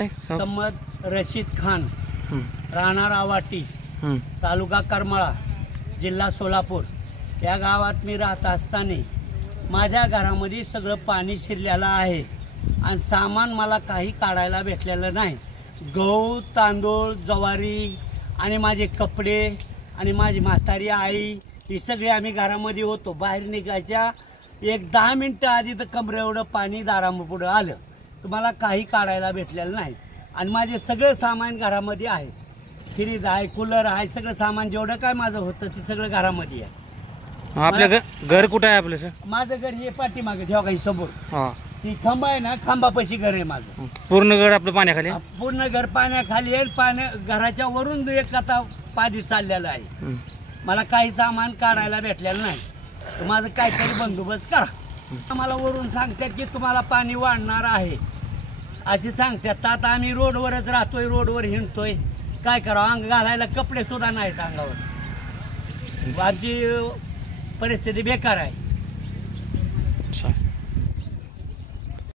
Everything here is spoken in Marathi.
सम्मद रशीद खान, राहणार आवाटी, तालुका करमाळा, जिल्हा सोलापूर या गावात मी राहत असताना माझ्या घरामध्ये सगळं पाणी शिरलेलं आहे आणि सामान मला काही काढायला भेटलेलं नाही। गहू, तांदूळ, ज्वारी आणि माझे कपडे आणि माझी म्हातारी आई ही सगळी आम्ही घरामध्ये होतो। बाहेर निघायच्या एक 10 मिनिटं आधी तर कमरे एवढं पाणी दारापुढे आलं, तुम्हाला काही काढायला भेटलेलं नाही आणि माझे सगळे सामान घरामध्ये आहे। फ्रीज आहे, कूलर आहे, सगळं सामान जेवढं काय माझं होतं ते सगळं घरामध्ये आहे। आपलं घर कुठं आहे आपलं? सर माझं घर हे पाठीमागे ठेवा काही समोर ती खांबा आहे ना, खांबापाशी घर आहे माझं। पूर्ण घर आपलं पाण्याखाली? पूर्ण घर पाण्याखाली आहे। पाण्या घराच्या वरून एक आता पाणी चाललेलं आहे। मला काही सामान काढायला भेटलेलं नाही, तर माझं काहीतरी बंदोबस्त करा। मला वरून सांगतात की तुम्हाला पाणी वाढणार आहे असे सांगतात। आता आम्ही रोडवरच राहतोय, रोडवर हिंडतोय, काय करावं? अंग घालायला कपडे सुद्धा नाहीत अंगावर। आमची परिस्थिती बेकार आहे।